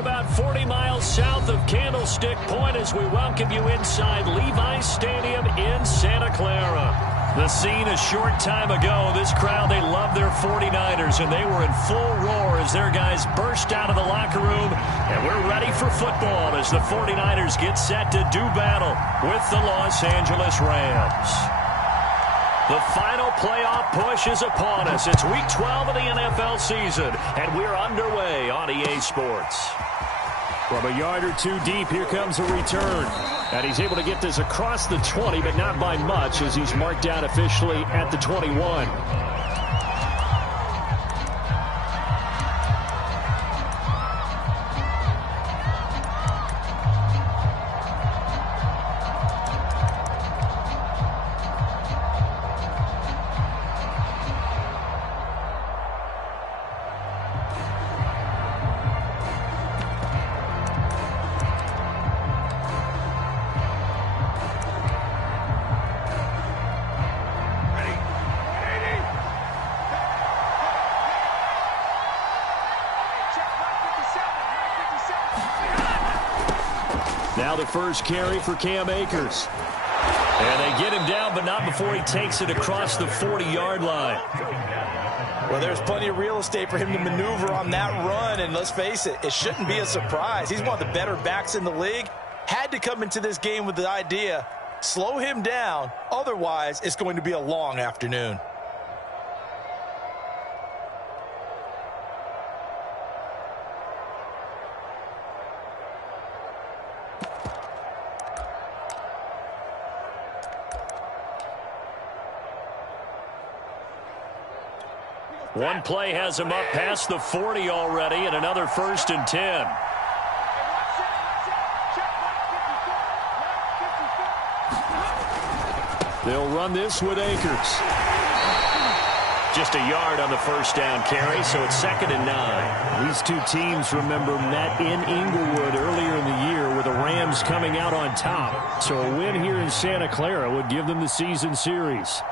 about 40 miles south of Candlestick Point as we welcome you inside Levi's Stadium in Santa Clara. The scene a short time ago, this crowd, they love their 49ers, and they were in full roar as their guys burst out of the locker room. And we're ready for football as the 49ers get set to do battle with the Los Angeles Rams. The final playoff push is upon us. It's Week 12 of the NFL season, and we're underway on EA Sports. From a yard or two deep, here comes a return. And he's able to get this across the 20, but not by much as he's marked down officially at the 21. Now the first carry for Cam Akers. And they get him down, but not before he takes it across the 40-yard line. Well, there's plenty of real estate for him to maneuver on that run, and let's face it, it shouldn't be a surprise. He's one of the better backs in the league. Had to come into this game with the idea, slow him down, otherwise it's going to be a long afternoon. One play has him up past the 40 already, and another 1st and 10. They'll run this with Akers. Just a yard on the first down carry, so it's 2nd and 9. These two teams, remember, met in Inglewood earlier in the year with the Rams coming out on top. So a win here in Santa Clara would give them the season series.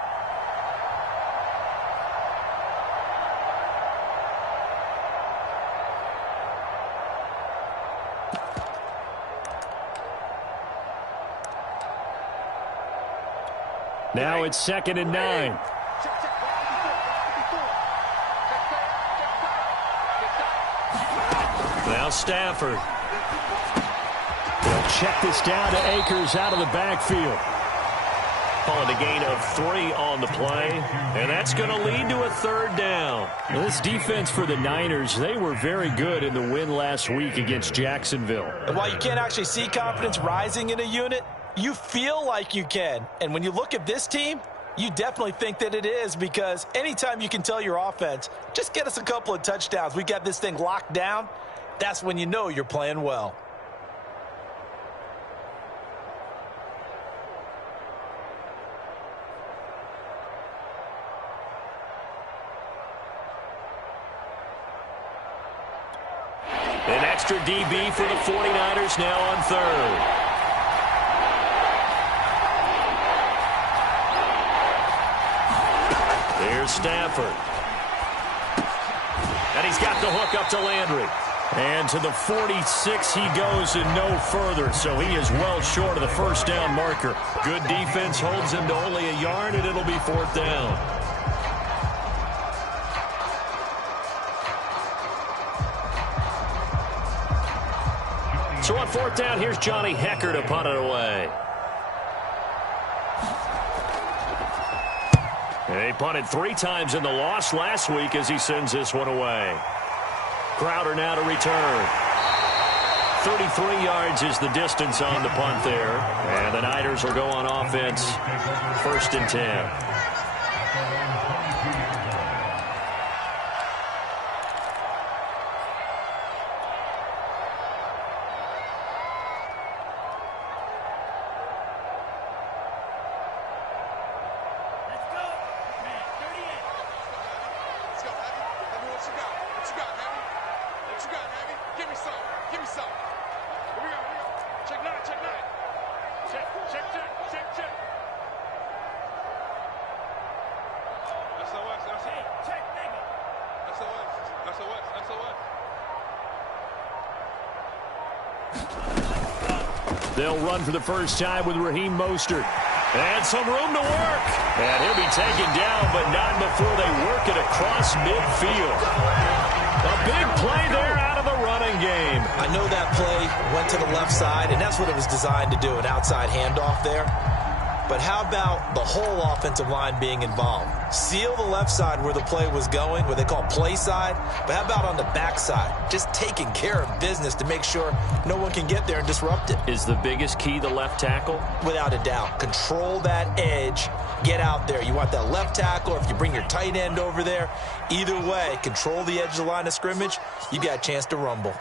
Now it's 2nd and 9. Now Stafford. They'll check this down to Akers out of the backfield. Calling a gain of 3 on the play, and that's going to lead to a 3rd down. Well, this defense for the Niners, they were very good in the win last week against Jacksonville. And while you can't actually see confidence rising in a unit, you feel like you can. And when you look at this team, you definitely think that it is, because anytime you can tell your offense, just get us a couple of touchdowns, we got this thing locked down, that's when you know you're playing well. An extra DB for the 49ers now on 3rd. There's Stafford. And he's got the hook up to Landry. And to the 46 he goes and no further. So he is well short of the first down marker. Good defense holds him to only a yard, and it'll be 4th down. So on 4th down, here's Johnny Hekker to punt it away. They punted 3 times in the loss last week as he sends this one away. Crowder now to return. 33 yards is the distance on the punt there. And the Niners will go on offense. 1st and 10. They'll run for the first time with Raheem Mostert. And some room to work. And he'll be taken down, but not before they work it across midfield. A big play there out of the running game. I know that play went to the left side, and that's what it was designed to do, an outside handoff there. But how about the whole offensive line being involved? Seal the left side where the play was going, what they call play side. But how about on the back side? Just taking care of business to make sure no one can get there and disrupt it. Is the biggest key the left tackle? Without a doubt. Control that edge. Get out there. You want that left tackle, or if you bring your tight end over there. Either way, control the edge of the line of scrimmage. You got a chance to rumble.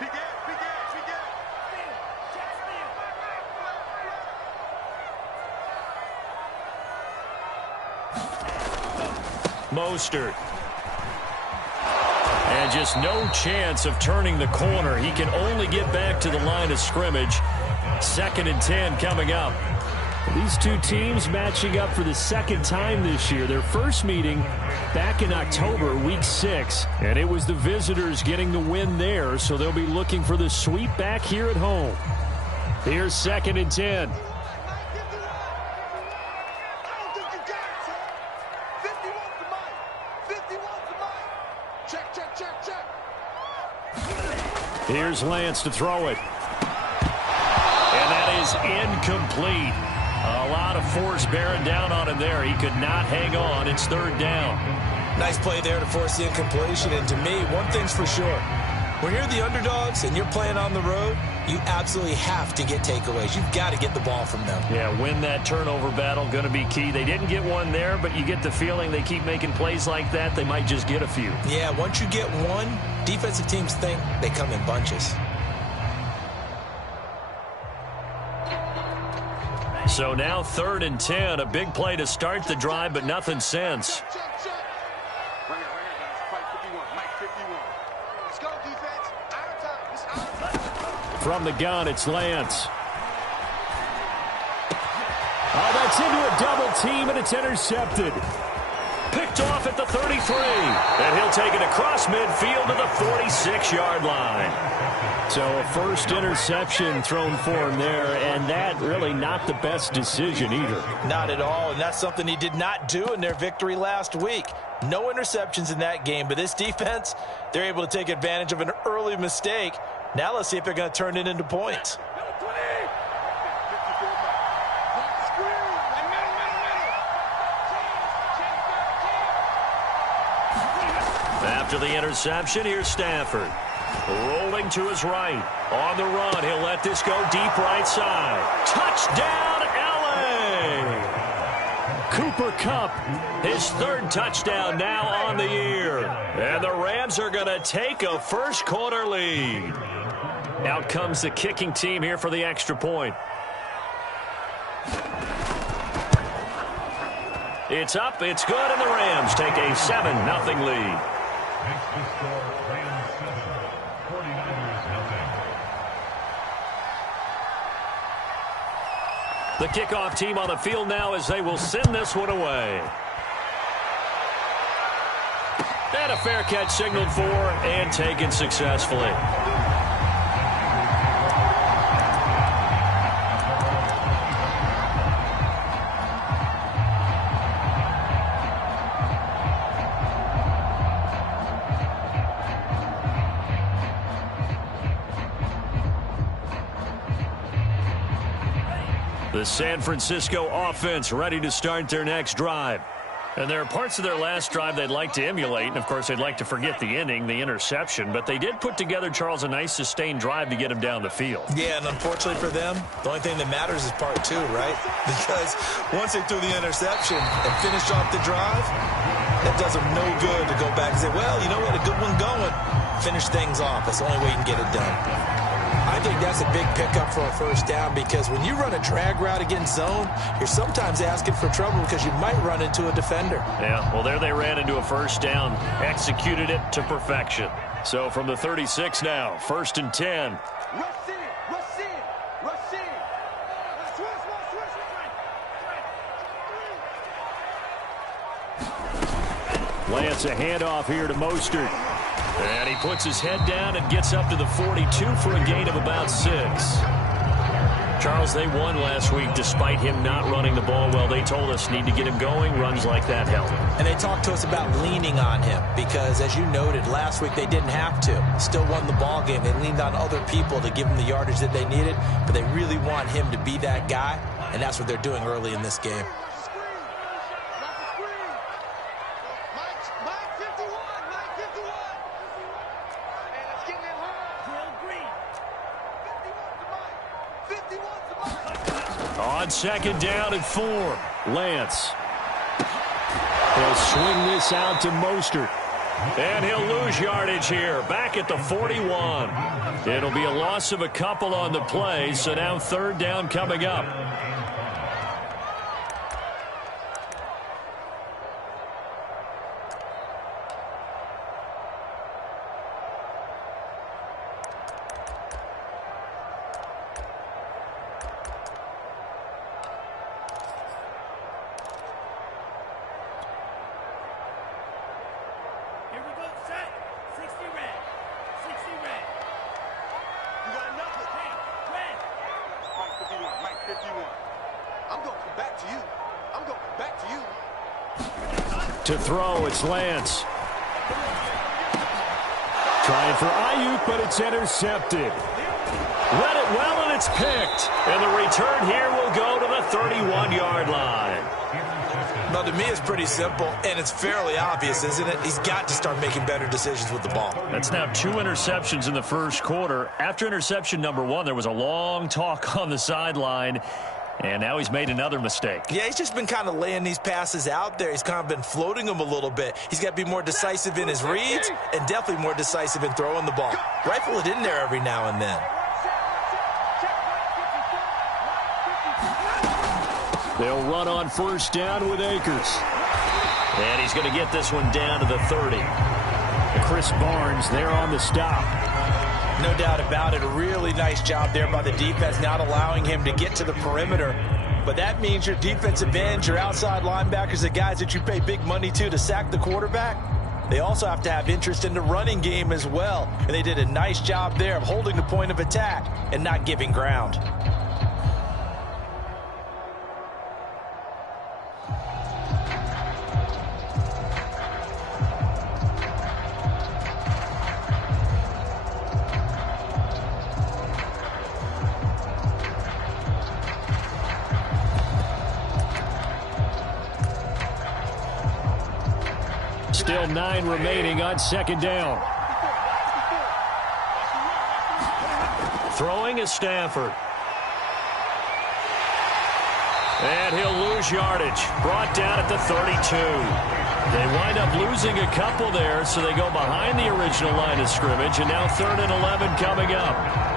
Mostert. And just no chance of turning the corner. He can only get back to the line of scrimmage. 2nd and 10 coming up. These two teams matching up for the second time this year. Their first meeting back in October, week 6. And it was the visitors getting the win there, so they'll be looking for the sweep back here at home. Here's 2nd and 10. Here's Lance to throw it. And that is incomplete. A lot of force bearing down on him there. He could not hang on. It's 3rd down. Nice play there to force the incompletion. And to me, one thing's for sure. When you're the underdogs and you're playing on the road, you absolutely have to get takeaways. You've got to get the ball from them. Yeah, win that turnover battle, going to be key. They didn't get one there, but you get the feeling they keep making plays like that, they might just get a few. Yeah, once you get one, defensive teams think they come in bunches. So now 3rd and 10, a big play to start the drive, but nothing since. From the gun, it's Lance. Oh, that's into a double team, and it's intercepted. Picked off at the 33. And he'll take it across midfield to the 46-yard line. So a first interception thrown for him there, and that really not the best decision either. Not at all, and that's something he did not do in their victory last week. No interceptions in that game, but this defense, they're able to take advantage of an early mistake. Now let's see if they're going to turn it into points. After the interception, here's Stafford. Rolling to his right. On the run, he'll let this go deep right side. Touchdown, L.A. Cooper Kupp. His 3rd touchdown now on the year. And the Rams are going to take a first-quarter lead. Out comes the kicking team here for the extra point. It's up, it's good, and the Rams take a 7-0 lead. The kickoff team on the field now as they will send this one away. And a fair catch signaled for and taken successfully. The San Francisco offense ready to start their next drive. And there are parts of their last drive they'd like to emulate. And, of course, they'd like to forget the ending, the interception. But they did put together, Charles, a nice sustained drive to get him down the field. Yeah, and unfortunately for them, the only thing that matters is part 2, right? Because once they threw the interception and finished off the drive, that does them no good to go back and say, well, you know what, a good one going. Finish things off. That's the only way you can get it done. I think that's a big pickup for a first down because when you run a drag route against zone, you're sometimes asking for trouble because you might run into a defender. Yeah, well, there they ran into a first down, executed it to perfection. So from the 36 now, 1st and 10. Lance a handoff here to Mostert. And he puts his head down and gets up to the 42 for a gain of about 6. Charles, they won last week despite him not running the ball well. They told us need to get him going. Runs like that help. And they talked to us about leaning on him because, as you noted, last week they didn't have to. Still won the ball game. They leaned on other people to give them the yardage that they needed, but they really want him to be that guy, and that's what they're doing early in this game. On second down and 4, Lance. He'll swing this out to Mostert. And he'll lose yardage here, back at the 41. It'll be a loss of a couple on the play, so now third down coming up. To throw, it's Lance. Trying for Ayuk, but it's intercepted. Read it well, and it's picked. And the return here will go to the 31-yard line. Well, to me, it's pretty simple, and it's fairly obvious, isn't it? He's got to start making better decisions with the ball. That's now 2 interceptions in the first quarter. After interception number 1, there was a long talk on the sideline. And now he's made another mistake. Yeah, he's just been kind of laying these passes out there. He's kind of been floating them a little bit. He's got to be more decisive in his reads and definitely more decisive in throwing the ball. Rifle it in there every now and then. They'll run on first down with Akers. And he's going to get this one down to the 30. Chris Barnes there on the stop. No doubt about it. A really nice job there by the defense, not allowing him to get to the perimeter. But that means your defensive ends, your outside linebackers, the guys that you pay big money to sack the quarterback, they also have to have interest in the running game as well. And they did a nice job there of holding the point of attack and not giving ground. Still 9 remaining on second down. Throwing is Stafford. And he'll lose yardage. Brought down at the 32. They wind up losing a couple there, so they go behind the original line of scrimmage, and now 3rd and 11 coming up.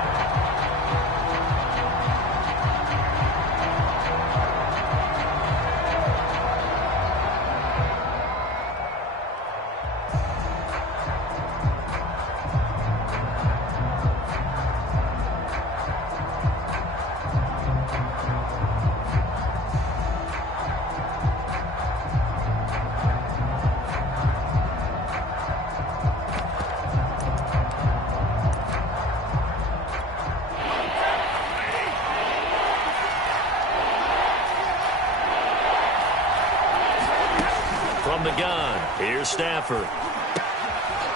From the gun, here's Stafford.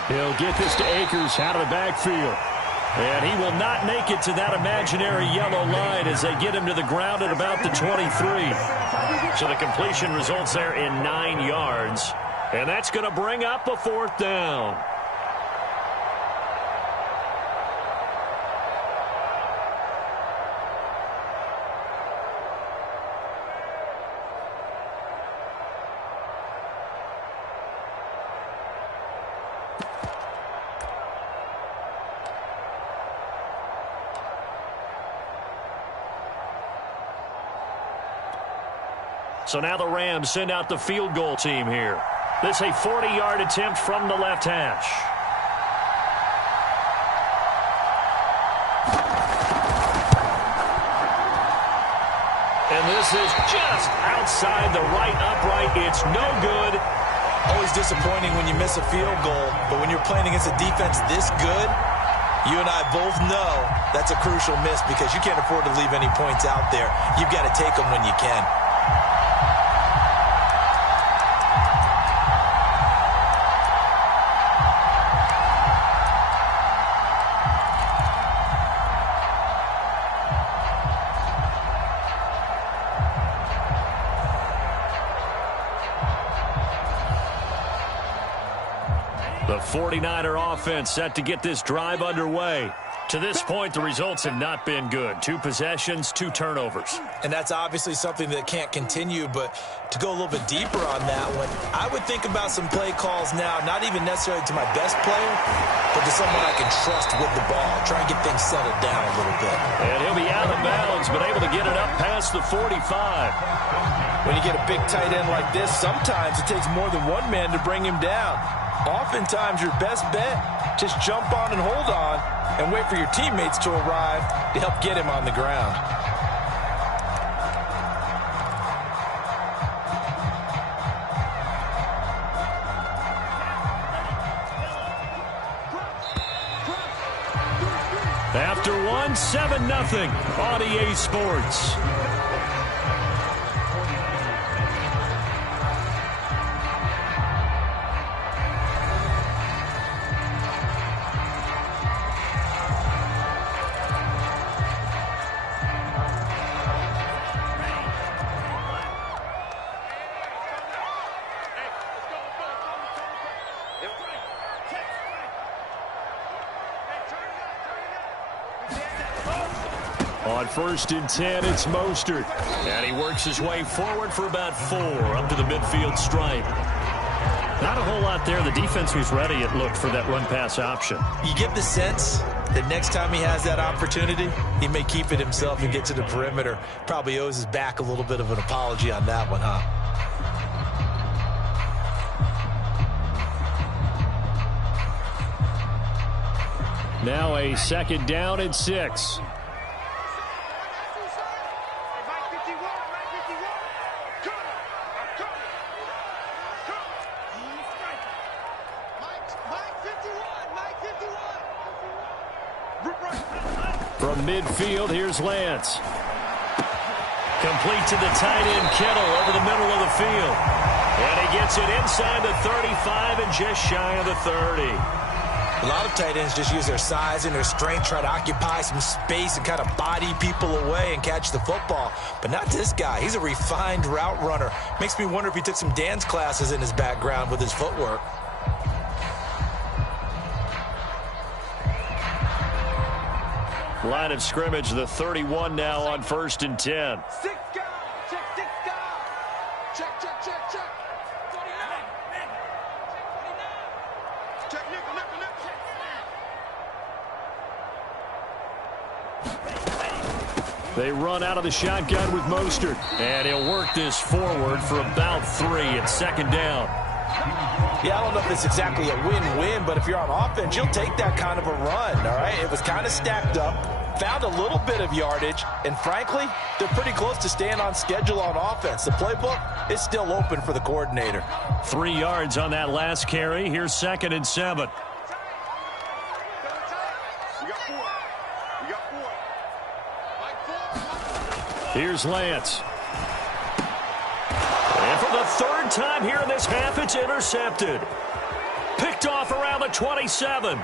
He'll get this to Akers out of the backfield. And he will not make it to that imaginary yellow line as they get him to the ground at about the 23. So the completion results there in 9 yards. And that's going to bring up a 4th down. So now the Rams send out the field goal team here. This a 40-yard attempt from the left hash. And this is just outside the right upright. It's no good. Always disappointing when you miss a field goal, but when you're playing against a defense this good, You and I both know that's a crucial miss because you can't afford to leave any points out there. You've got to take them when you can. The 49er offense set to get this drive underway. To this point, the results have not been good. 2 possessions, 2 turnovers. And that's obviously something that can't continue, but to go a little bit deeper on that one, I would think about some play calls now, not even necessarily to my best player, but to someone I can trust with the ball. Try and get things settled down a little bit. And he'll be out of bounds, but able to get it up past the 45. When you get a big tight end like this, sometimes it takes more than one man to bring him down. Oftentimes, your best bet, just jump on and hold on and wait for your teammates to arrive to help get him on the ground. After 7-0 on EA Sports. On 1st and 10, it's Mostert. And he works his way forward for about 4 up to the midfield stripe. Not a whole lot there. The defense was ready, it looked, for that run-pass option. You get the sense that next time he has that opportunity, he may keep it himself and get to the perimeter. Probably owes his back a little bit of an apology on that one, huh? Now a 2nd down and 6. From midfield, here's Lance. Complete to the tight end, Kittle, over the middle of the field. And he gets it inside the 35 and just shy of the 30. A lot of tight ends just use their size and their strength, try to occupy some space and kind of body people away and catch the football. But not this guy. He's a refined route runner. Makes me wonder if he took some dance classes in his background with his footwork. Line of scrimmage, the 31 now on 1st and 10. 6 guard, check 6 guard. Check, check, check, check. 49. Check 49. Check nickel, nickel, nickel. They run out of the shotgun with Mostert. And he'll work this forward for about 3 at 2nd down. Yeah, I don't know if it's exactly a win-win, but if you're on offense, you'll take that kind of a run, all right? It was kind of stacked up, found a little bit of yardage, and frankly, they're pretty close to staying on schedule on offense. The playbook is still open for the coordinator. 3 yards on that last carry. Here's 2nd and 7. Here's Lance. And for the 3rd time here in this half, it's intercepted. Picked off around the 27.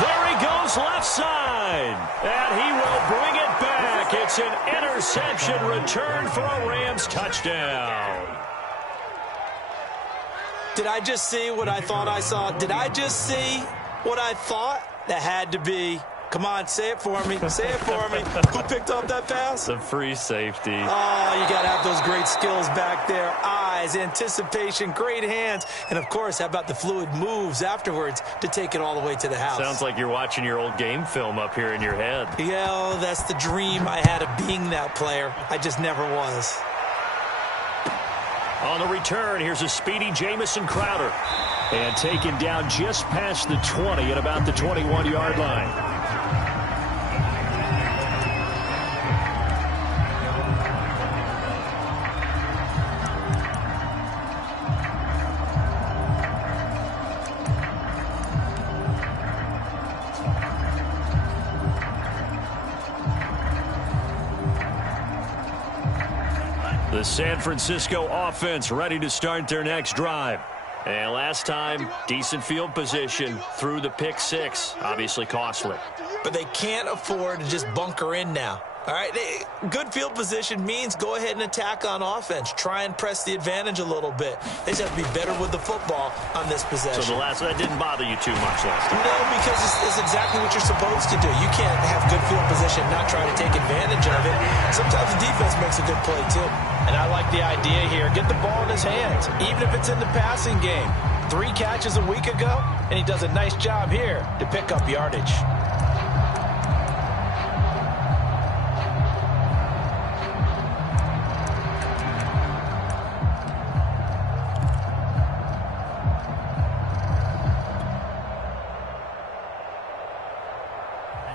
There he goes left side. And he will bring it back. It's an interception return for a Rams touchdown. Did I just see what I thought I saw? Did I just see what I thought? That had to be. Come on, say it for me. Say it for me. Who picked up that pass? The free safety. Oh, you got to have those great skills back there. Eyes, anticipation, great hands. And, of course, how about the fluid moves afterwards to take it all the way to the house? Sounds like you're watching your old game film up here in your head. Yeah, oh, that's the dream I had of being that player. I just never was. On the return, here's a speedy Jamison Crowder. And taken down just past the 20 at about the 21-yard line. The San Francisco offense ready to start their next drive. And last time, decent field position through the pick six. Obviously costly. But they can't afford to just bunker in now. All right, good field position means go ahead and attack on offense. Try and press the advantage a little bit. They just have to be better with the football on this possession. So that didn't bother you too much last time? No, because it's exactly what you're supposed to do. You can't have good field position and not try to take advantage of it. Sometimes the defense makes a good play, too. And I like the idea here. Get the ball in his hands, even if it's in the passing game. 3 catches a week ago, and he does a nice job here to pick up yardage.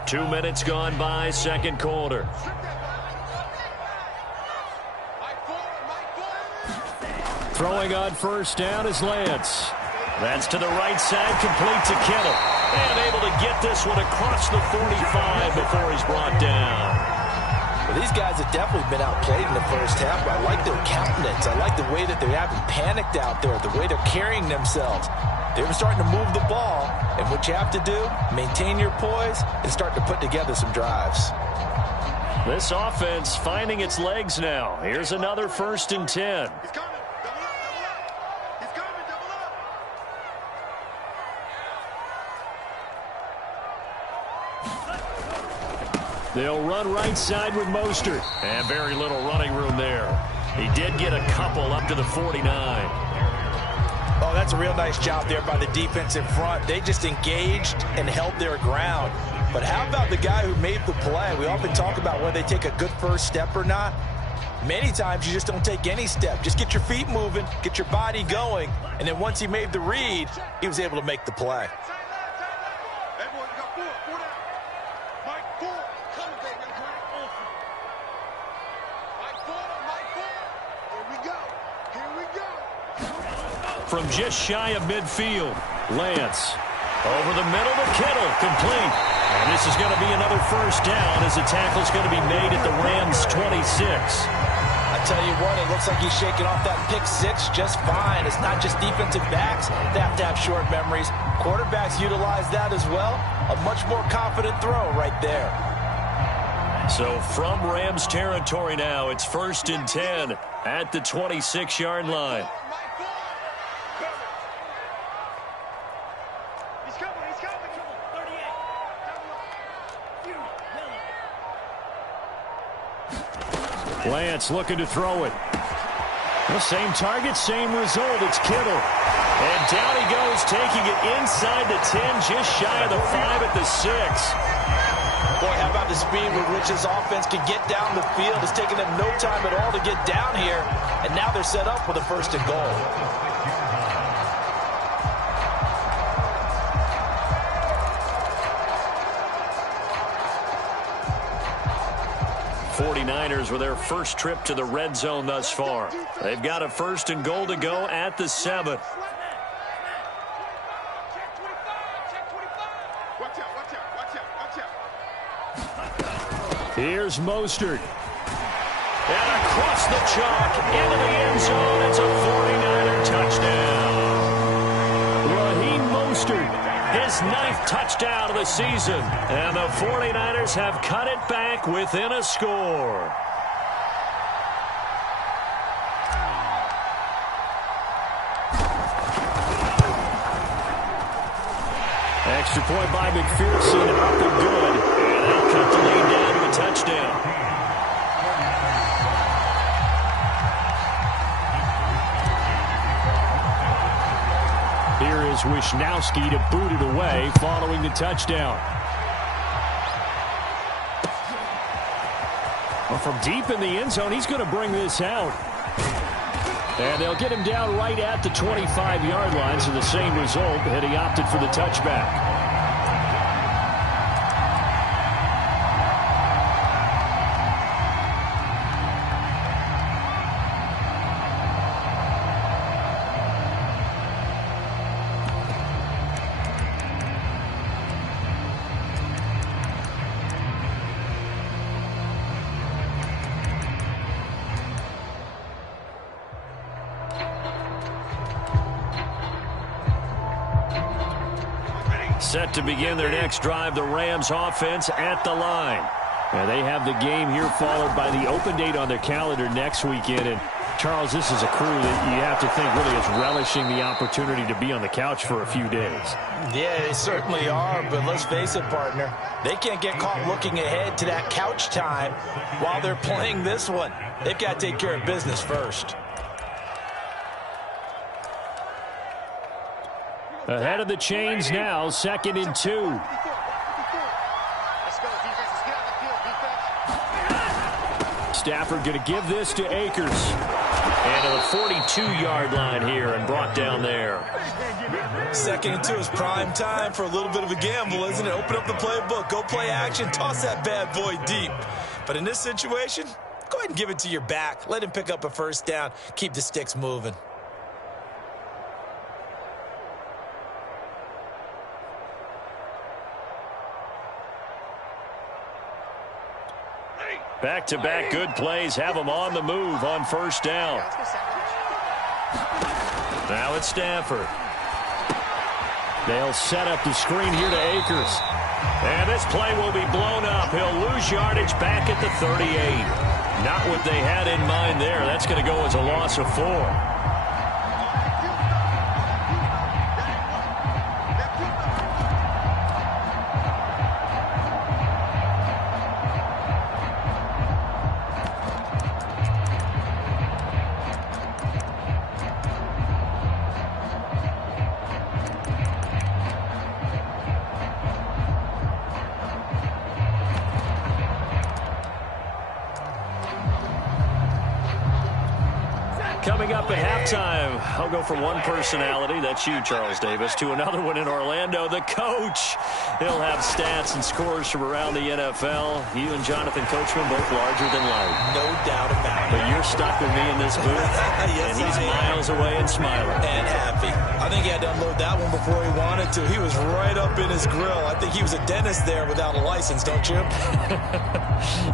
Two minutes gone by, second quarter. Throwing on first down is Lance. That's to the right side, complete to Kittle. And able to get this one across the 45 before he's brought down. Well, these guys have definitely been outplayed in the first half, but I like their countenance. I like the way that they haven't panicked out there, the way they're carrying themselves. They were starting to move the ball, and what you have to do, maintain your poise and start to put together some drives. This offense finding its legs now. Here's another 1st and 10. He's coming. Double up, double up. He's coming, double up. They'll run right side with Mostert. And very little running room there. He did get a couple up to the 49. Oh, that's a real nice job there by the defense in front. They just engaged and held their ground. But how about the guy who made the play? We often talk about whether they take a good first step or not. Many times you just don't take any step. Just get your feet moving, get your body going, and then once he made the read, he was able to make the play. Hey, boys, we got 4 down. Mike 4, come back, young man. Mike 4. Here we go. From just shy of midfield, Lance. Over the middle to Kittle, complete. And this is going to be another first down as the tackle's going to be made at the Rams' 26. I tell you what, it looks like he's shaking off that pick six just fine. It's not just defensive backs that have to have short memories. Quarterbacks utilize that as well. A much more confident throw right there. So from Rams territory now, it's 1st and 10 at the 26-yard line. Lance looking to throw it. The same target, same result. It's Kittle. And down he goes, taking it inside the 10, just shy of the 5 at the 6. Boy, how about the speed with which this offense can get down the field? It's taken them no time at all to get down here. And now they're set up for the 1st and goal. 49ers with their first trip to the red zone thus far. They've got a 1st and goal to go at the 7. Here's Mostert. And across the chalk into the end zone. It's a 49er touchdown. Raheem Mostert. His 9th touchdown of the season. And the 49ers have cut it back within a score. Extra point by McPherson, up and good. And they'll cut the lead down to a touchdown. Here is Wisnowski to boot it away following the touchdown. Well, from deep in the end zone, he's going to bring this out. And they'll get him down right at the 25-yard line, so the same result, and he opted for the touchback. Set to begin their next drive, the Rams offense at the line. And they have the game here followed by the open date on their calendar next weekend. And, Charles, this is a crew that you have to think really is relishing the opportunity to be on the couch for a few days. Yeah, they certainly are, but let's face it, partner. They can't get caught looking ahead to that couch time while they're playing this one. They've got to take care of business first. Ahead of the chains now, 2nd and 2. Stafford going to give this to Akers. And to the 42-yard line here and brought down there. 2nd and 2 is prime time for a little bit of a gamble, isn't it? Open up the playbook, go play action, toss that bad boy deep. But in this situation, go ahead and give it to your back. Let him pick up a first down. Keep the sticks moving. Back-to-back good plays have them on the move on first down. Now it's Stafford. They'll set up the screen here to Akers. And this play will be blown up. He'll lose yardage back at the 38. Not what they had in mind there. That's going to go as a loss of 4. Coming up at halftime, I'll go from one personality, that's you, Charles Davis, to another one in Orlando, the coach. He'll have stats and scores from around the NFL. You and Jonathan Coachman both larger than life. No doubt about it. But you're stuck with me in this booth, yes, and he's miles away and smiling. And happy. I think he had to unload that one before he wanted to. He was right up in his grill. I think he was a dentist there without a license, don't you?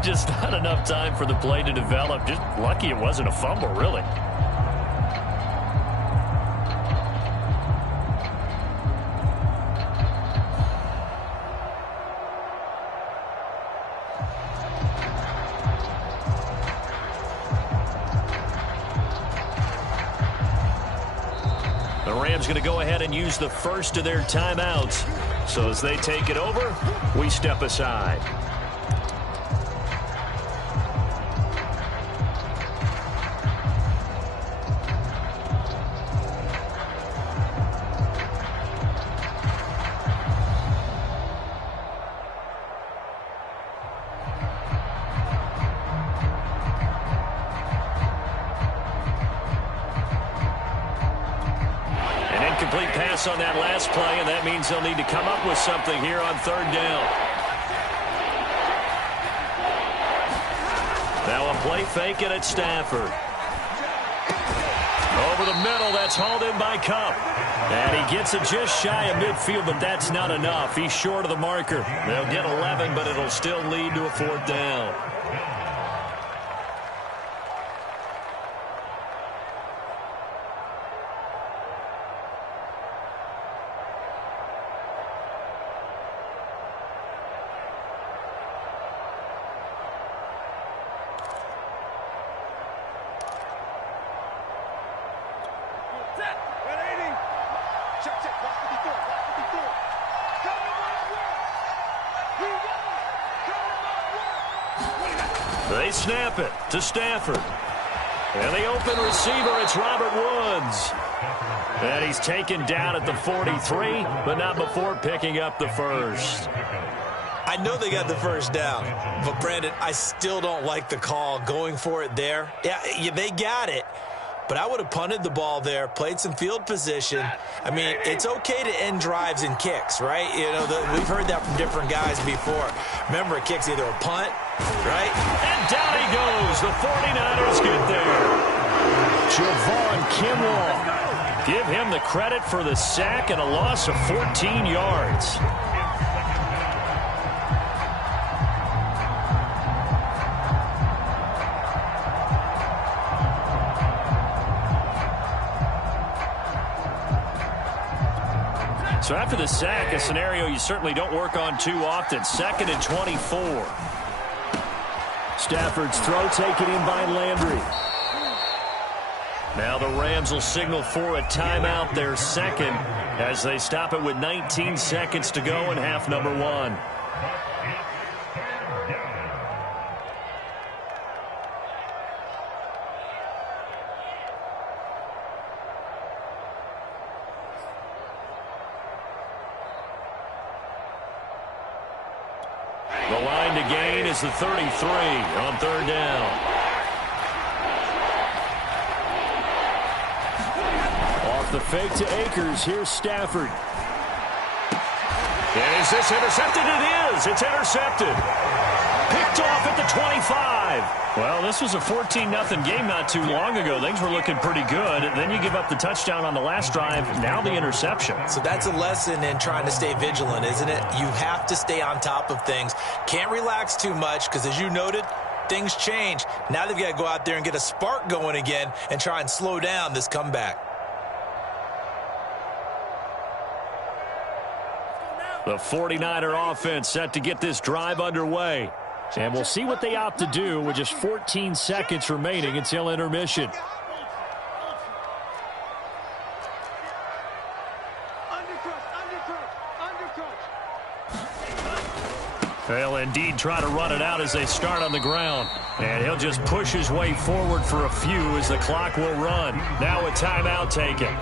Just not enough time for the play to develop. Just lucky it wasn't a fumble, really. The Rams going to go ahead and use the first of their timeouts. So as they take it over, we step aside. Complete pass on that last play, and that means they'll need to come up with something here on 3rd down. Now a play fake it at Stafford. Over the middle, that's hauled in by Kupp. And he gets it just shy of midfield, but that's not enough. He's short of the marker. They'll get 11, but it'll still lead to a 4th down. They snap it to Stafford. And the open receiver, it's Robert Woods. And he's taken down at the 43, but not before picking up the first. I know they got the first down, but Brandon, I still don't like the call going for it there. Yeah, they got it. But I would have punted the ball there, played some field position. I mean, it's okay to end drives and kicks, right? You know, we've heard that from different guys before. Remember, a kick's either a punt, right? And down he goes. The 49ers get there. Javon Kinlaw. Give him the credit for the sack and a loss of 14 yards. So after the sack, a scenario you certainly don't work on too often. 2nd and 24. Stafford's throw taken in by Landry. Now the Rams will signal for a timeout, their second, as they stop it with 19 seconds to go in half number 1. The line to gain is the 33 on 3rd down. Off the fake to Akers. Here's Stafford. And is this intercepted? It is. It's intercepted. Picked off at the 25. Well, this was a 14-0 game not too long ago. Things were looking pretty good. Then you give up the touchdown on the last drive. Now the interception. So that's a lesson in trying to stay vigilant, isn't it? You have to stay on top of things. Can't relax too much because, as you noted, things change. Now they've got to go out there and get a spark going again and try and slow down this comeback. The 49er offense set to get this drive underway. And we'll see what they opt to do with just 14 seconds remaining until intermission. They'll indeed try to run it out as they start on the ground. And he'll just push his way forward for a few as the clock will run. Now a timeout taken.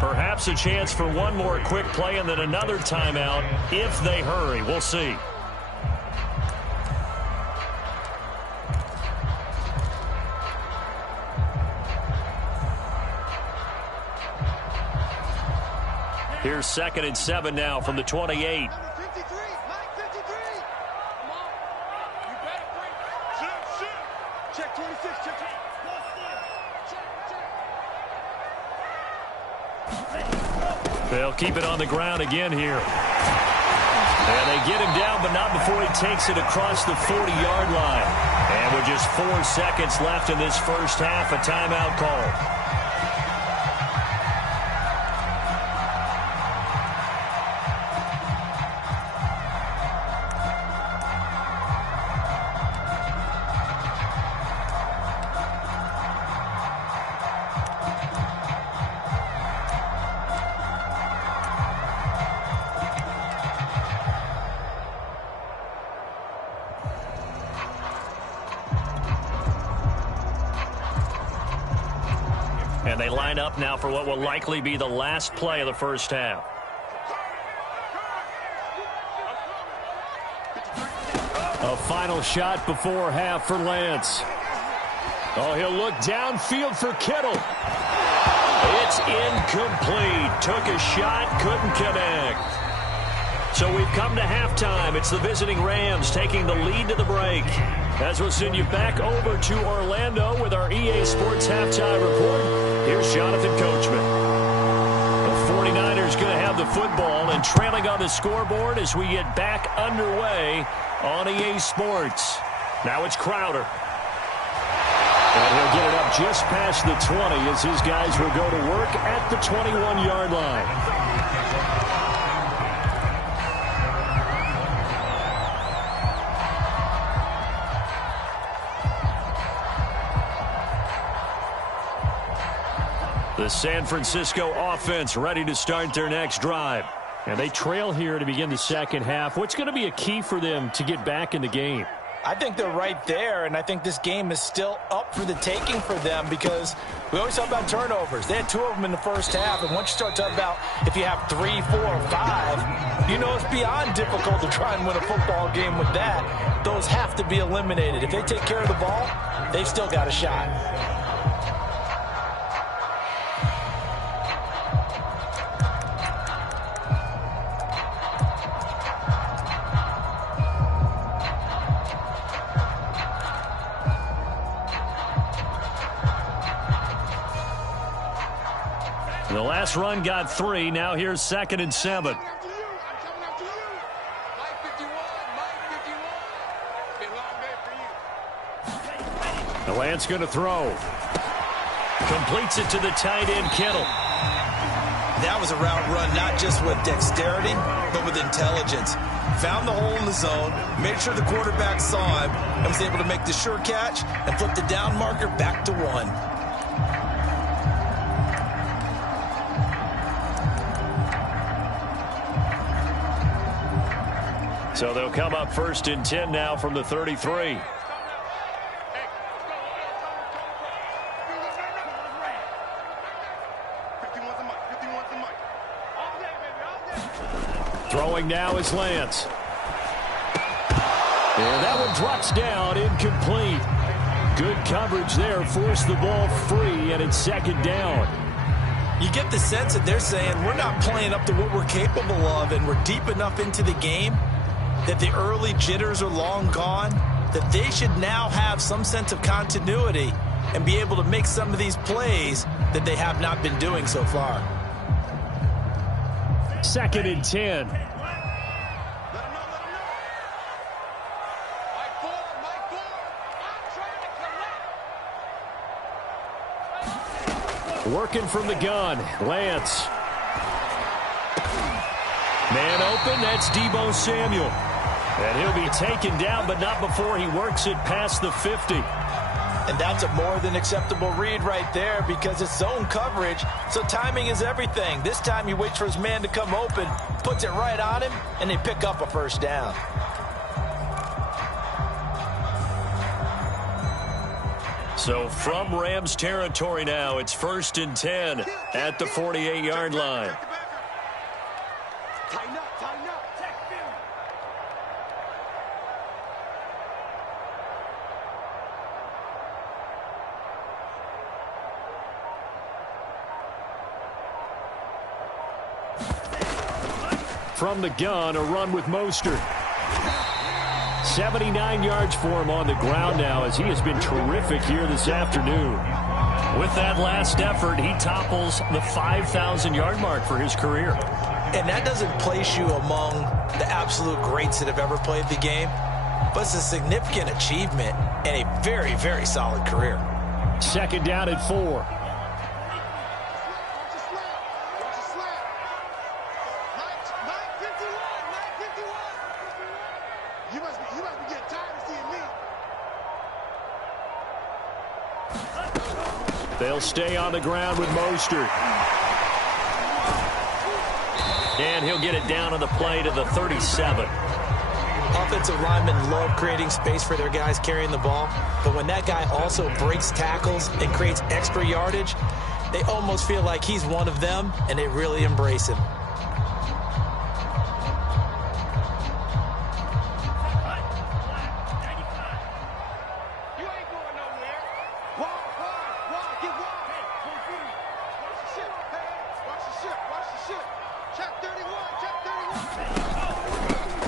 Perhaps a chance for one more quick play and then another timeout if they hurry. We'll see. Here's 2nd and 7 now from the 28. They'll keep it on the ground again here. And they get him down, but not before he takes it across the 40-yard line. And with just 4 seconds left in this first half, a timeout call. And they line up now for what will likely be the last play of the first half. A final shot before half for Lance. Oh, he'll look downfield for Kittle. It's incomplete. Took a shot, couldn't connect. So we've come to halftime. It's the visiting Rams taking the lead to the break. As we'll send you back over to Orlando with our EA Sports Halftime Report, here's Jonathan Coachman. The 49ers going to have the football and trailing on the scoreboard as we get back underway on EA Sports. Now it's Crowder. And he'll get it up just past the 20 as his guys will go to work at the 21-yard line. The San Francisco offense ready to start their next drive. And they trail here to begin the second half. What's going to be a key for them to get back in the game? I think they're right there, and I think this game is still up for the taking for them because we always talk about turnovers. They had 2 of them in the first half, and once you start talking about if you have 3, 4, or 5, you know it's beyond difficult to try and win a football game with that. Those have to be eliminated. If they take care of the ball, they've still got a shot. The last run got 3. Now here's 2nd and 7. The Lance going to throw. Completes it to the tight end, Kittle. That was a route run not just with dexterity, but with intelligence. Found the hole in the zone, made sure the quarterback saw him, and was able to make the sure catch and flip the down marker back to 1. So they'll come up 1st and 10 now from the 33. Throwing now is Lance. And that one drops down, incomplete. Good coverage there, forced the ball free, and it's 2nd down. You get the sense that they're saying we're not playing up to what we're capable of, and we're deep enough into the game that the early jitters are long gone, that they should now have some sense of continuity and be able to make some of these plays that they have not been doing so far. 2nd and 10. Working from the gun, Lance. Man open, that's Deebo Samuel. And he'll be taken down, but not before he works it past the 50. And that's a more than acceptable read right there because it's zone coverage, so timing is everything. This time he waits for his man to come open, puts it right on him, and they pick up a 1st down. So from Rams territory now, it's 1st and 10 at the 48-yard line. Tighten up, tighten up. From the gun, a run with Mostert. 79 yards for him on the ground now as he has been terrific here this afternoon. With that last effort, he topples the 5,000-yard mark for his career. And that doesn't place you among the absolute greats that have ever played the game, but it's a significant achievement and a very, very solid career. 2nd down and 4. They'll stay on the ground with Mostert. And he'll get it down on the play to the 37. Offensive linemen love creating space for their guys carrying the ball, but when that guy also breaks tackles and creates extra yardage, they almost feel like he's one of them, and they really embrace him.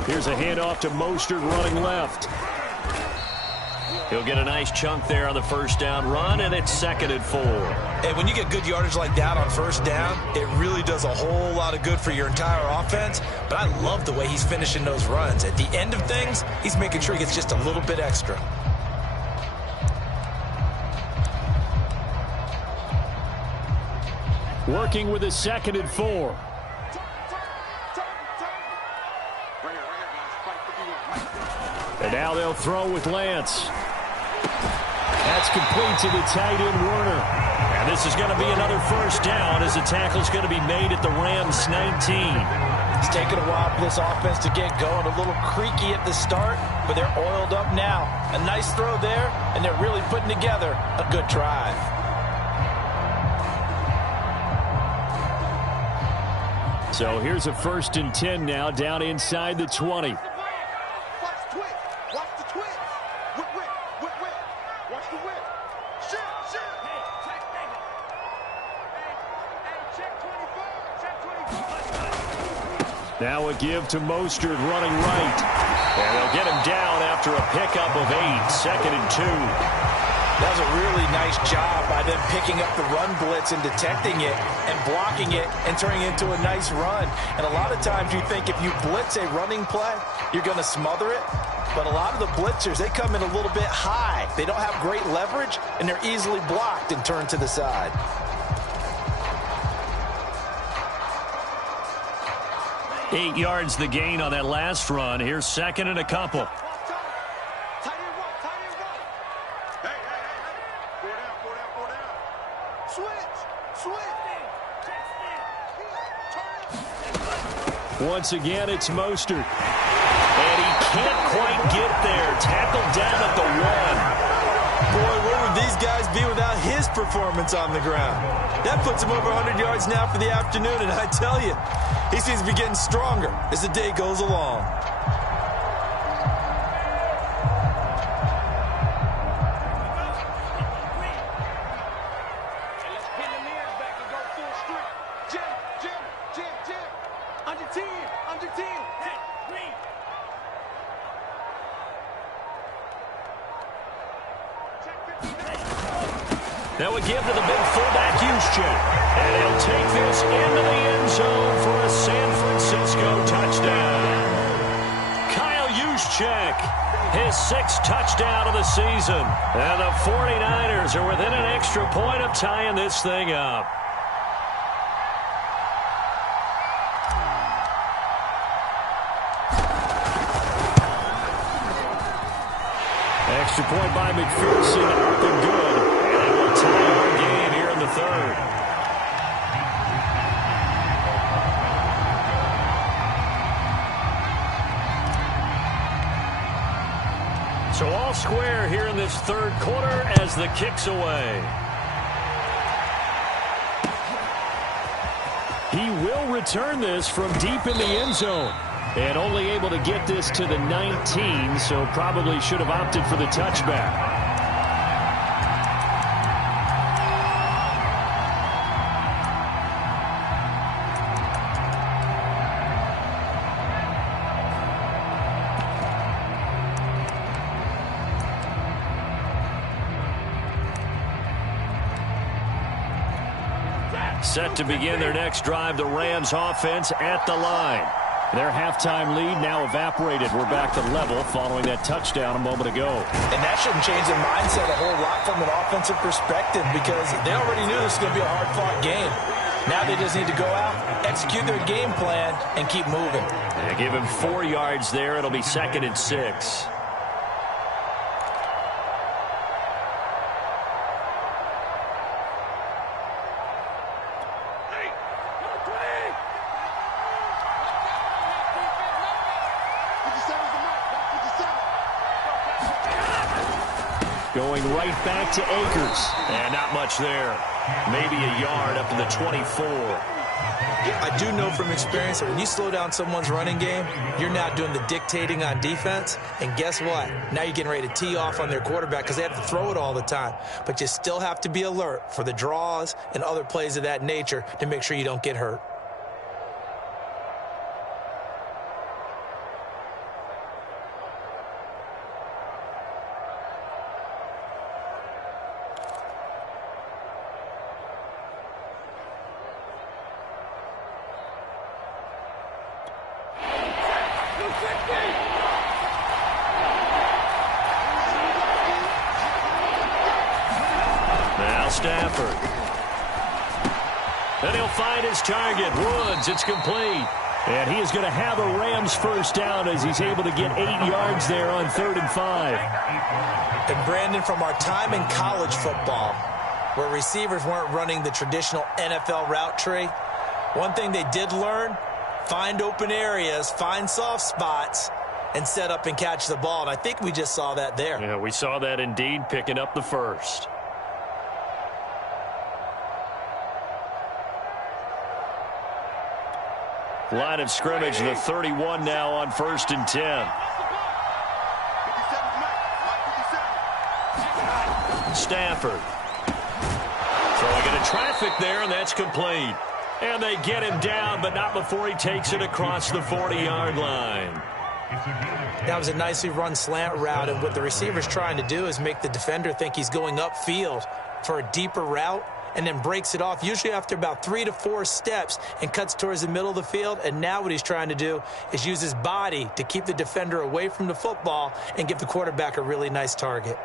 Here's a handoff to Mostert running left. He'll get a nice chunk there on the 1st down run, and it's 2nd and 4. And when you get good yardage like that on 1st down, it really does a whole lot of good for your entire offense. But I love the way he's finishing those runs. At the end of things, he's making sure he gets just a little bit extra. Working with a 2nd and 4. And now they'll throw with Lance. That's complete to the tight end, Werner. And this is going to be another 1st down as the tackle's going to be made at the Rams 19. It's taken a while for this offense to get going. A little creaky at the start, but they're oiled up now. A nice throw there, and they're really putting together a good drive. So here's a 1st and 10 now down inside the 20. Now a give to Mostert running right. And they'll get him down after a pickup of 8, 2nd and 2. That was a really nice job by them picking up the run blitz and detecting it and blocking it and turning it into a nice run. And a lot of times you think if you blitz a running play, you're going to smother it. But a lot of the blitzers, they come in a little bit high. They don't have great leverage, and they're easily blocked and turned to the side. 8 yards the gain on that last run. Here's second and a couple. Tight end run, tight end run. Hey. 4 down. Switch. Once again, it's Mostert. And he can't quite get there. Tackled down at the 1. Boy, where would these guys be without his performance on the ground? That puts him over 100 yards now for the afternoon, and I tell you, he seems to be getting stronger as the day goes along. Let's pin the mirrors back and go full street. Jim. Under 10. Hey, green. That would give to the big fullback Juszczyk. And he'll take this into the end zone for a San Francisco touchdown. Kyle Juszczyk, his 6th touchdown of the season. And the 49ers are within an extra point of tying this thing up. Extra point by McPherson, up and good. And it will tie our game here in the 3rd. So all square here in this 3rd quarter as the kick's away. He will return this from deep in the end zone. And only able to get this to the 19, so probably should have opted for the touchback. Set to begin their next drive, the Rams offense at the line. Their halftime lead now evaporated. We're back to level following that touchdown a moment ago. And that shouldn't change their mindset a whole lot from an offensive perspective because they already knew this was going to be a hard-fought game. Now they just need to go out, execute their game plan, and keep moving. Yeah, give him 4 yards there. It'll be 2nd and 6. Going right back to Akers. And not much there. Maybe a yard up to the 24. I do know from experience that when you slow down someone's running game, you're now doing the dictating on defense. And guess what? Now you're getting ready to tee off on their quarterback because they have to throw it all the time. But you still have to be alert for the draws and other plays of that nature to make sure you don't get hurt. Now Stafford. And he'll find his target. Woods, it's complete. And he is going to have a Rams first down as he's able to get 8 yards there on 3rd and 5. And Brandon, from our time in college football, where receivers weren't running the traditional NFL route tree, one thing they did learn, find open areas, find soft spots, and set up and catch the ball. And I think we just saw that there. Yeah, we saw that indeed, picking up the first. Line of scrimmage, the 31 now on 1st and 10. Stafford. Throwing into traffic there, and that's complete. And they get him down, but not before he takes it across the 40-yard line. That was a nicely run slant route, and what the receiver's trying to do is make the defender think he's going upfield for a deeper route, and then breaks it off, usually after about 3 to 4 steps, and cuts towards the middle of the field. And now what he's trying to do is use his body to keep the defender away from the football and give the quarterback a really nice target.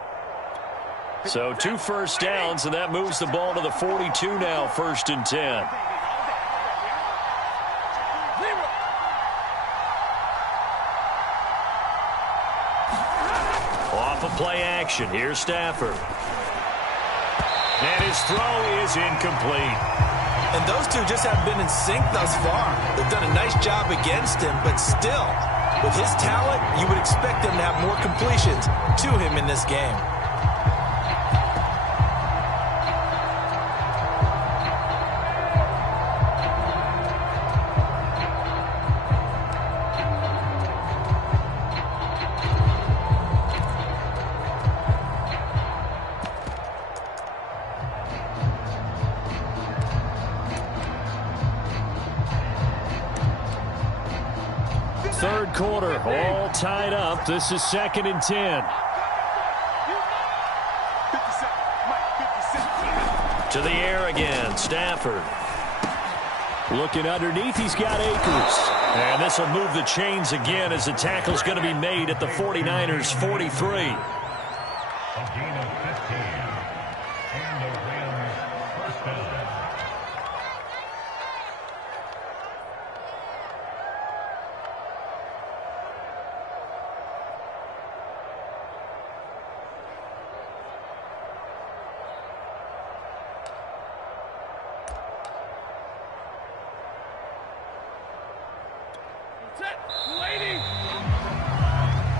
So 2 first downs, and that moves the ball to the 42 now, 1st and 10. action. Here's Stafford. And his throw is incomplete. And those two just haven't been in sync thus far. They've done a nice job against him, but still, with his talent, you would expect them to have more completions to him in this game. Third quarter, all tied up. This is 2nd and 10. To the air again, Stafford. Looking underneath, he's got Akers. And this will move the chains again as the tackle's going to be made at the 49ers' 43. A gain of 15. And the Rams first down.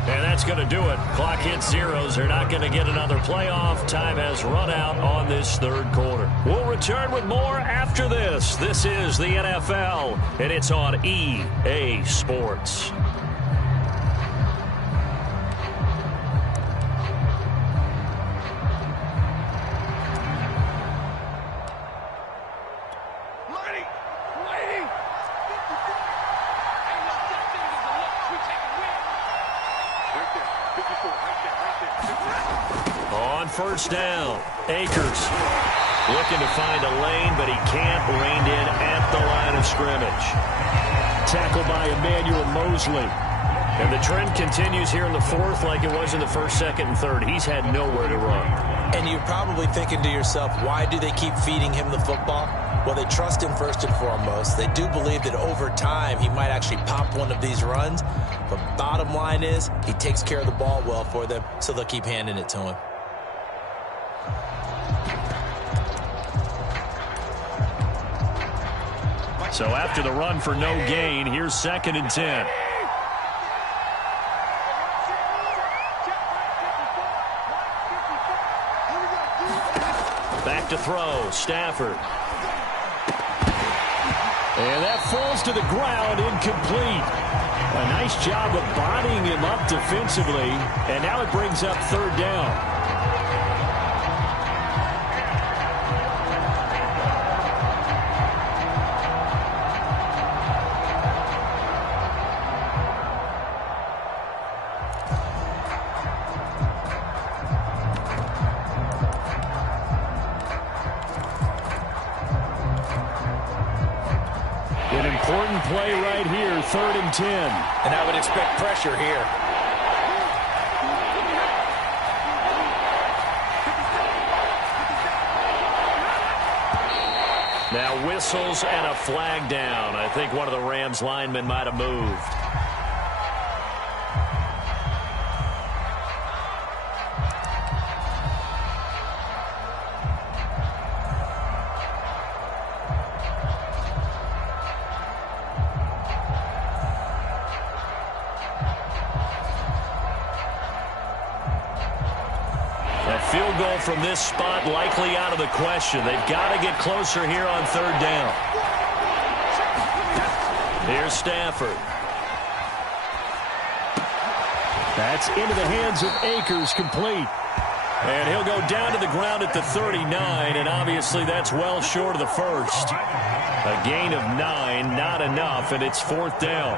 And that's going to do it. Clock hits zeros. They're not going to get another playoff. Time has run out on this third quarter. We'll return with more after this. This is the NFL, and it's on EA Sports. On first down, Akers looking to find a lane, but he can't. Reined in at the line of scrimmage. Tackled by Emmanuel Mosley. And the trend continues here in the fourth like it was in the first, second, and third. He's had nowhere to run. And you're probably thinking to yourself, why do they keep feeding him the football? Well, they trust him first and foremost. They do believe that over time he might actually pop one of these runs. But bottom line is he takes care of the ball well for them, so they'll keep handing it to him. So after the run for no gain, here's 2nd and 10. Back to throw, Stafford. And that falls to the ground, incomplete. A nice job of bodying him up defensively, and now it brings up third down. An important play right here, 3rd and 10. And I would expect pressure here. Now whistles and a flag down. I think one of the Rams linemen might have moved. Field goal from this spot likely out of the question. They've got to get closer here on third down. Here's Stafford. That's into the hands of Akers, complete. And he'll go down to the ground at the 39, and obviously that's well short of the first. A gain of 9, not enough, and it's 4th down.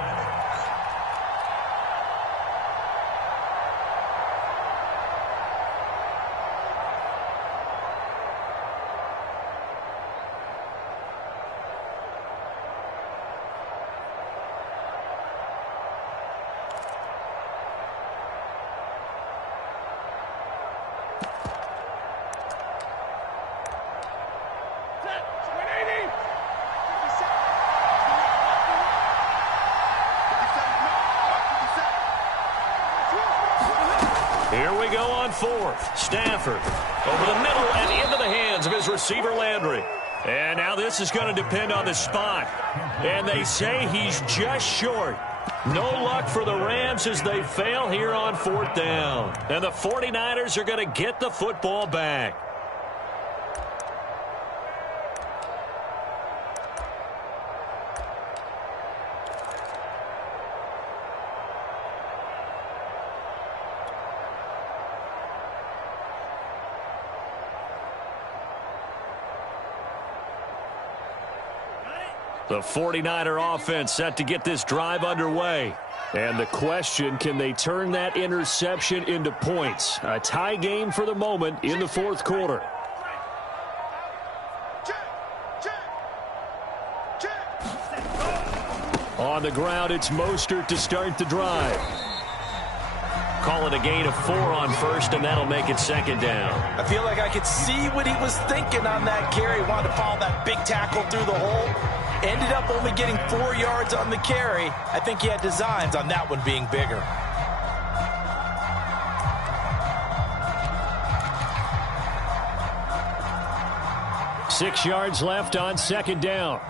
go on fourth. Stafford over the middle and into the hands of his receiver, Landry. And now this is going to depend on the spot. And they say he's just short. No luck for the Rams as they fail here on fourth down. And the 49ers are going to get the football back. The 49er offense set to get this drive underway. And the question, can they turn that interception into points? A tie game for the moment in the fourth quarter. On the ground, it's Mostert to start the drive. Call it a gain of 4 on first, and that'll make it second down. I feel like I could see what he was thinking on that carry. Wanted to follow that big tackle through the hole. Ended up only getting 4 yards on the carry. I think he had designs on that one being bigger. Six yards left on second down.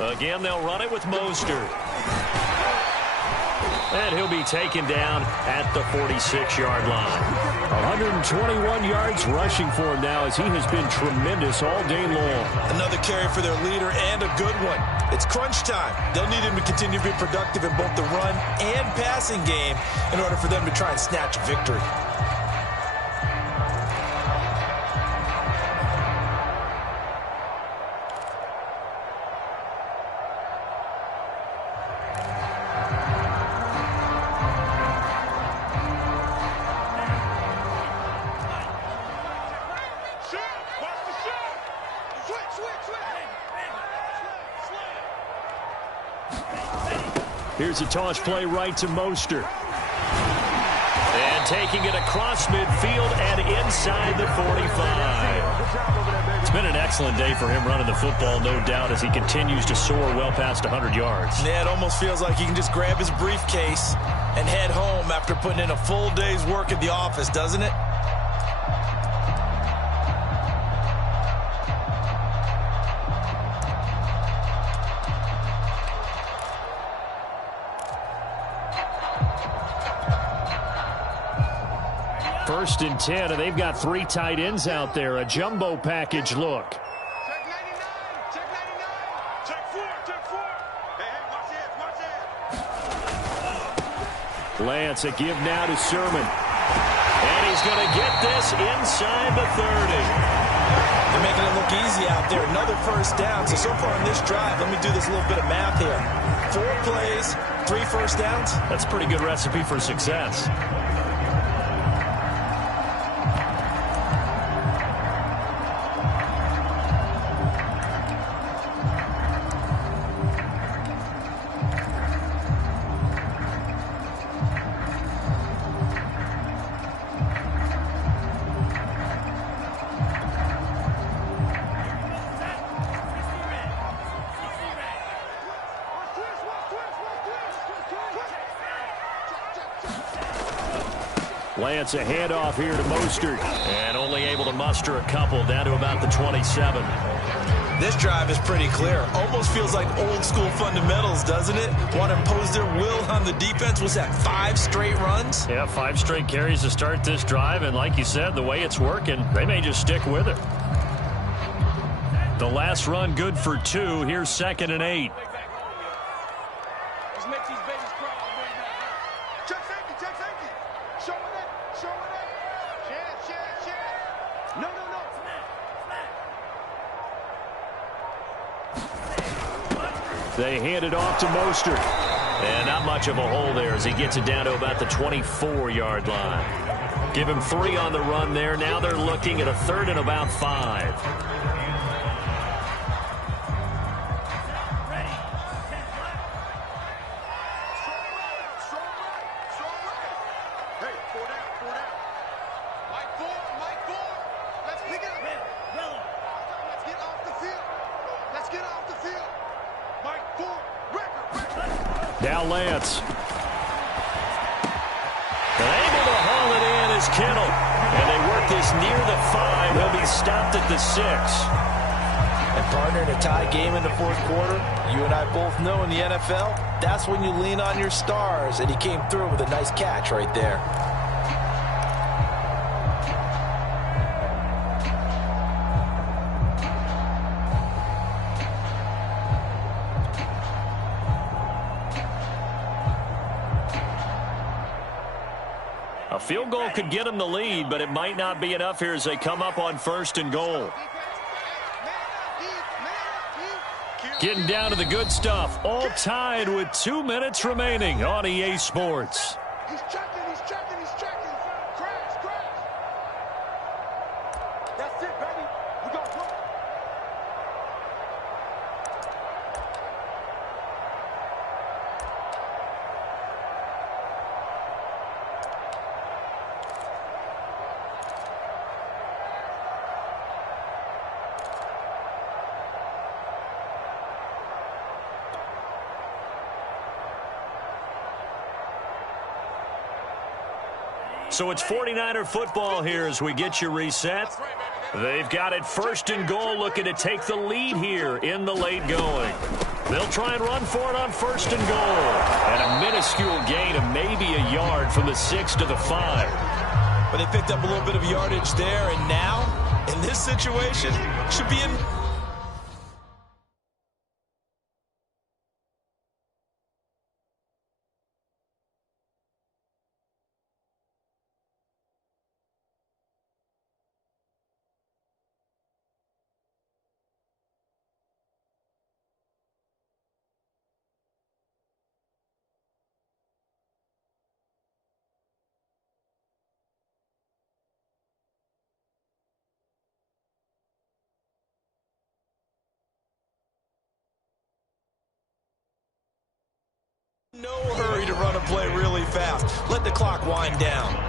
Again, they'll run it with Mostert. And he'll be taken down at the 46-yard line. 121 yards rushing for him now as he has been tremendous all day long. Another carry for their leader and a good one. It's crunch time. They'll need him to continue to be productive in both the run and passing game in order for them to try and snatch a victory. Here's a toss play right to Mostert. And taking it across midfield and inside the 45. It's been an excellent day for him running the football, no doubt, as he continues to soar well past 100 yards. Yeah, it almost feels like he can just grab his briefcase and head home after putting in a full day's work at the office, doesn't it? First and 10, and they've got 3 tight ends out there. A jumbo package look. Check 99. Check 99. Check 4. Check 4. Hey, watch it. Lance, a give now to Sermon. And he's going to get this inside the 30. They're making it look easy out there. Another first down. So far on this drive, let me do this little bit of math here. 4 plays, 3 first downs. That's a pretty good recipe for success. Lance, a handoff here to Mostert. And only able to muster a couple down to about the 27. This drive is pretty clear. Almost feels like old school fundamentals, doesn't it? Want to impose their will on the defense. Was that 5 straight runs? Yeah, 5 straight carries to start this drive. And like you said, the way it's working, they may just stick with it. The last run good for 2. Here's 2nd and 8. Let's make these babies cry. Check safety. Check safety. Show it up. Show it up. Share. No. They hand it off to Mostert. And not much of a hole there as he gets it down to about the 24-yard line. Give him 3 on the run there. Now they're looking at a 3rd and about 5. Hey, 4 down. Mike 4. Now Lance. And able to haul it in is Kittle. And they work this near the 5. He'll be stopped at the 6. And partner, in a tie game in the fourth quarter, you and I both know in the NFL, that's when you lean on your stars. And he came through with a nice catch right there. A field goal could get them the lead, but it might not be enough here as they come up on 1st and goal. Getting down to the good stuff, all tied with 2 minutes remaining on EA Sports. He's checking, he's checking, he's checking. Crash, crash. That's it, baby. We got one. So it's 49er football here as we get you reset. They've got it 1st and goal, looking to take the lead here in the late going. They'll try and run for it on 1st and goal. And a minuscule gain of maybe a yard from the 6 to the 5. But they picked up a little bit of yardage there, and now, in this situation, should be in... No hurry to run a play really fast. Let the clock wind down.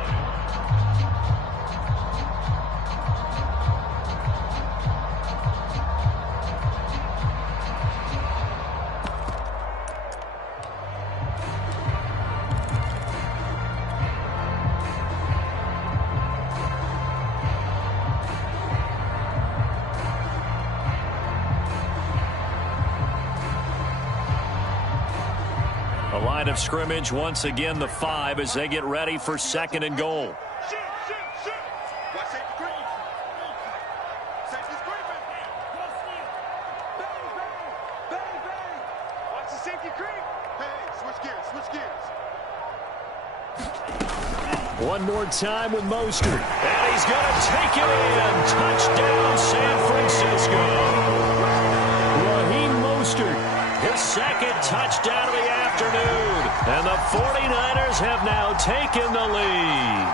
Line of scrimmage, once again the 5 as they get ready for 2nd and goal. Shoot, shoot, shoot. Watch safety green. Safety's green, baby. Bang, bang, bang. Watch the safety green. Hey, switch gears, switch gears. One more time with Mostert. And he's going to take it in. Touchdown, San Francisco. Raheem Mostert, his 2nd touchdown of the afternoon. And the 49ers have now taken the lead.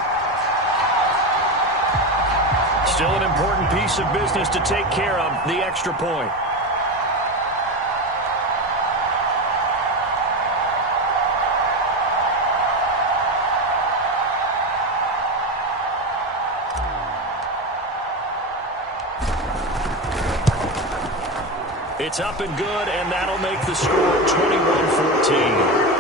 Still an important piece of business to take care of, the extra point. It's up and good, and that'll make the score 21-14.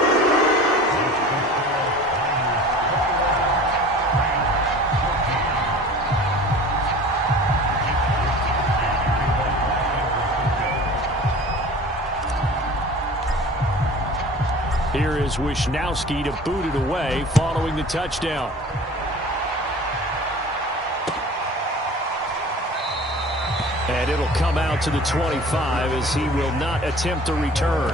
Here is Wisnowski to boot it away following the touchdown. And it'll come out to the 25 as he will not attempt a return.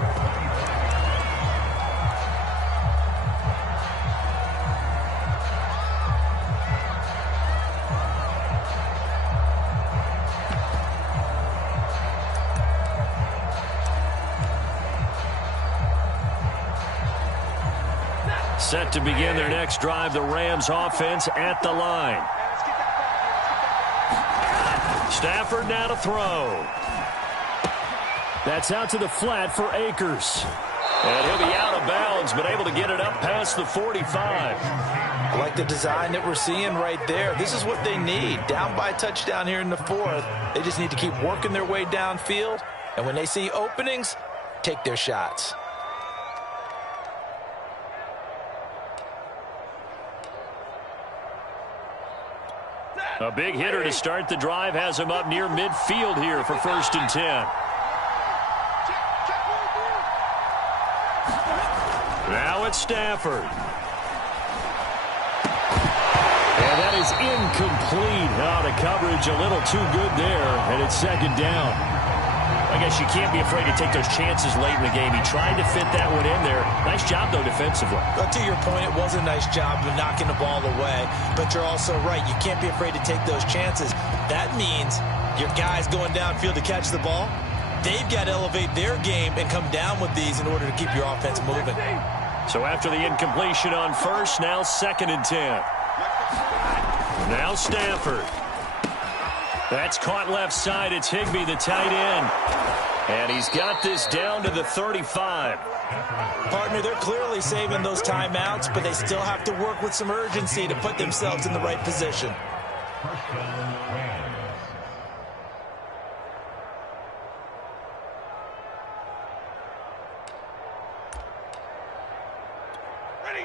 Set to begin their next drive, the Rams offense at the line. Stafford now to throw. That's out to the flat for Akers. And he'll be out of bounds, but able to get it up past the 45. I like the design that we're seeing right there. This is what they need. Down by a touchdown here in the 4th. They just need to keep working their way downfield. And when they see openings, take their shots. A big hitter to start the drive has him up near midfield here for 1st and 10. Now it's Stafford. And that is incomplete. Oh, the coverage a little too good there, and it's 2nd down. I guess you can't be afraid to take those chances late in the game. He tried to fit that one in there. Nice job, though, defensively. But to your point, it was a nice job of knocking the ball away. But you're also right. You can't be afraid to take those chances. That means your guys going downfield to catch the ball, they've got to elevate their game and come down with these in order to keep your offense moving. So after the incompletion on 1st, now 2nd and 10. Now Stafford. That's caught left side. It's Higbee, the tight end. And he's got this down to the 35. Partner, they're clearly saving those timeouts, but they still have to work with some urgency to put themselves in the right position.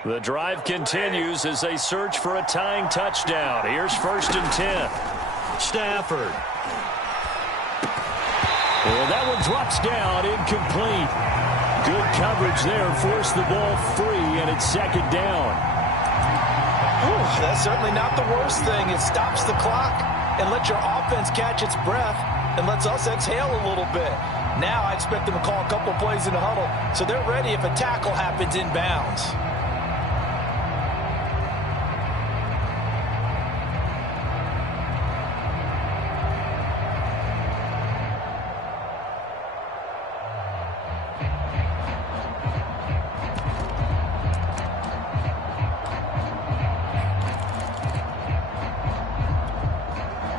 The drive continues as they search for a tying touchdown. Here's 1st and 10. Stafford. And that one drops down, incomplete. Good coverage there, forced the ball free, and it's 2nd down. Ooh, that's certainly not the worst thing. It stops the clock and lets your offense catch its breath and lets us exhale a little bit. Now I expect them to call a couple plays in the huddle, so they're ready if a tackle happens inbounds.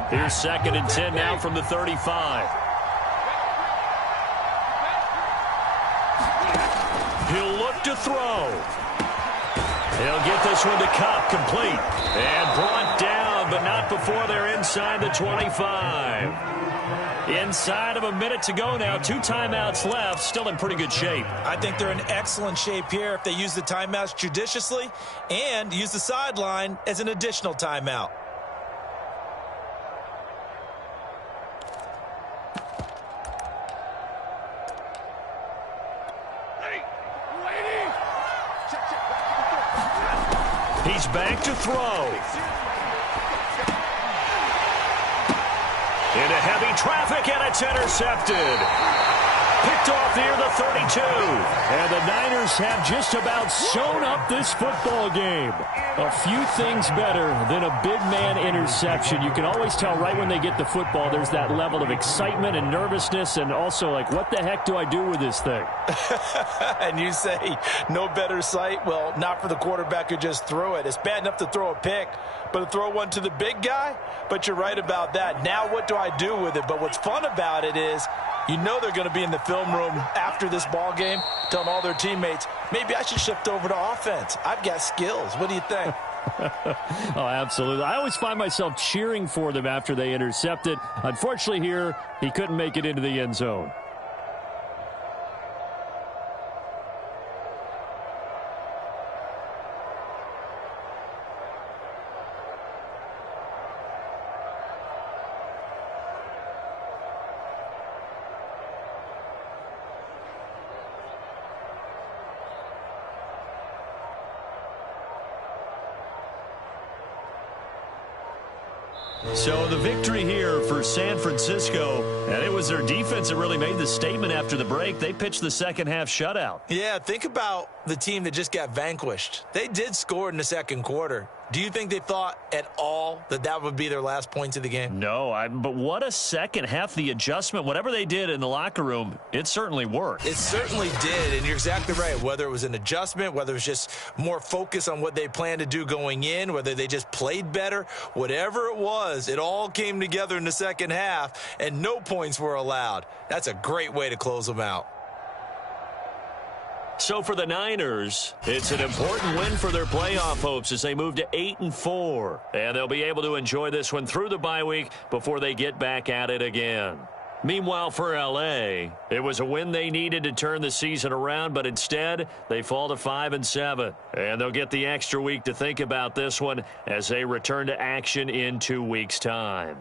Here's 2nd and 10 now from the 35. He'll look to throw. He'll get this one to Kupp, complete. And brought down, but not before they're inside the 25. Inside of a minute to go now. 2 timeouts left. Still in pretty good shape. I think they're in excellent shape here if they use the timeouts judiciously and use the sideline as an additional timeout. He's back to throw. Into heavy traffic, and it's intercepted. Picked off near the 32. And the Niners have just about sewn up this football game. A few things better than a big man interception. You can always tell right when they get the football, there's that level of excitement and nervousness, and also like, what the heck do I do with this thing? And you say, no better sight? Well, not for the quarterback who just threw it. It's bad enough to throw a pick, but to throw one to the big guy? But you're right about that. Now what do I do with it? But what's fun about it is, you know they're going to be in the film room after this ball game telling all their teammates, maybe I should shift over to offense. I've got skills. What do you think? Oh, absolutely. I always find myself cheering for them after they intercept it. Unfortunately here, he couldn't make it into the end zone. So the victory here for San Francisco, and it was their defense that really made the statement after the break. They pitched the second half shutout. Yeah, think about the team that just got vanquished. They did score in the second quarter. Do you think they thought at all that that would be their last points of the game? No, but what a second half. The adjustment, whatever they did in the locker room, it certainly worked. It certainly did, and you're exactly right. Whether it was an adjustment, whether it was just more focus on what they planned to do going in, whether they just played better, whatever it was, it all came together in the second half, and no points were allowed. That's a great way to close them out. So for the Niners, it's an important win for their playoff hopes as they move to 8-4. And they'll be able to enjoy this one through the bye week before they get back at it again. Meanwhile, for L.A., it was a win they needed to turn the season around, but instead they fall to 5-7. And they'll get the extra week to think about this one as they return to action in 2 weeks' time.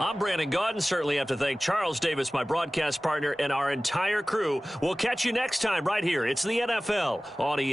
I'm Brandon Gaudin. Certainly have to thank Charles Davis, my broadcast partner, and our entire crew. We'll catch you next time right here. It's the NFL on EA.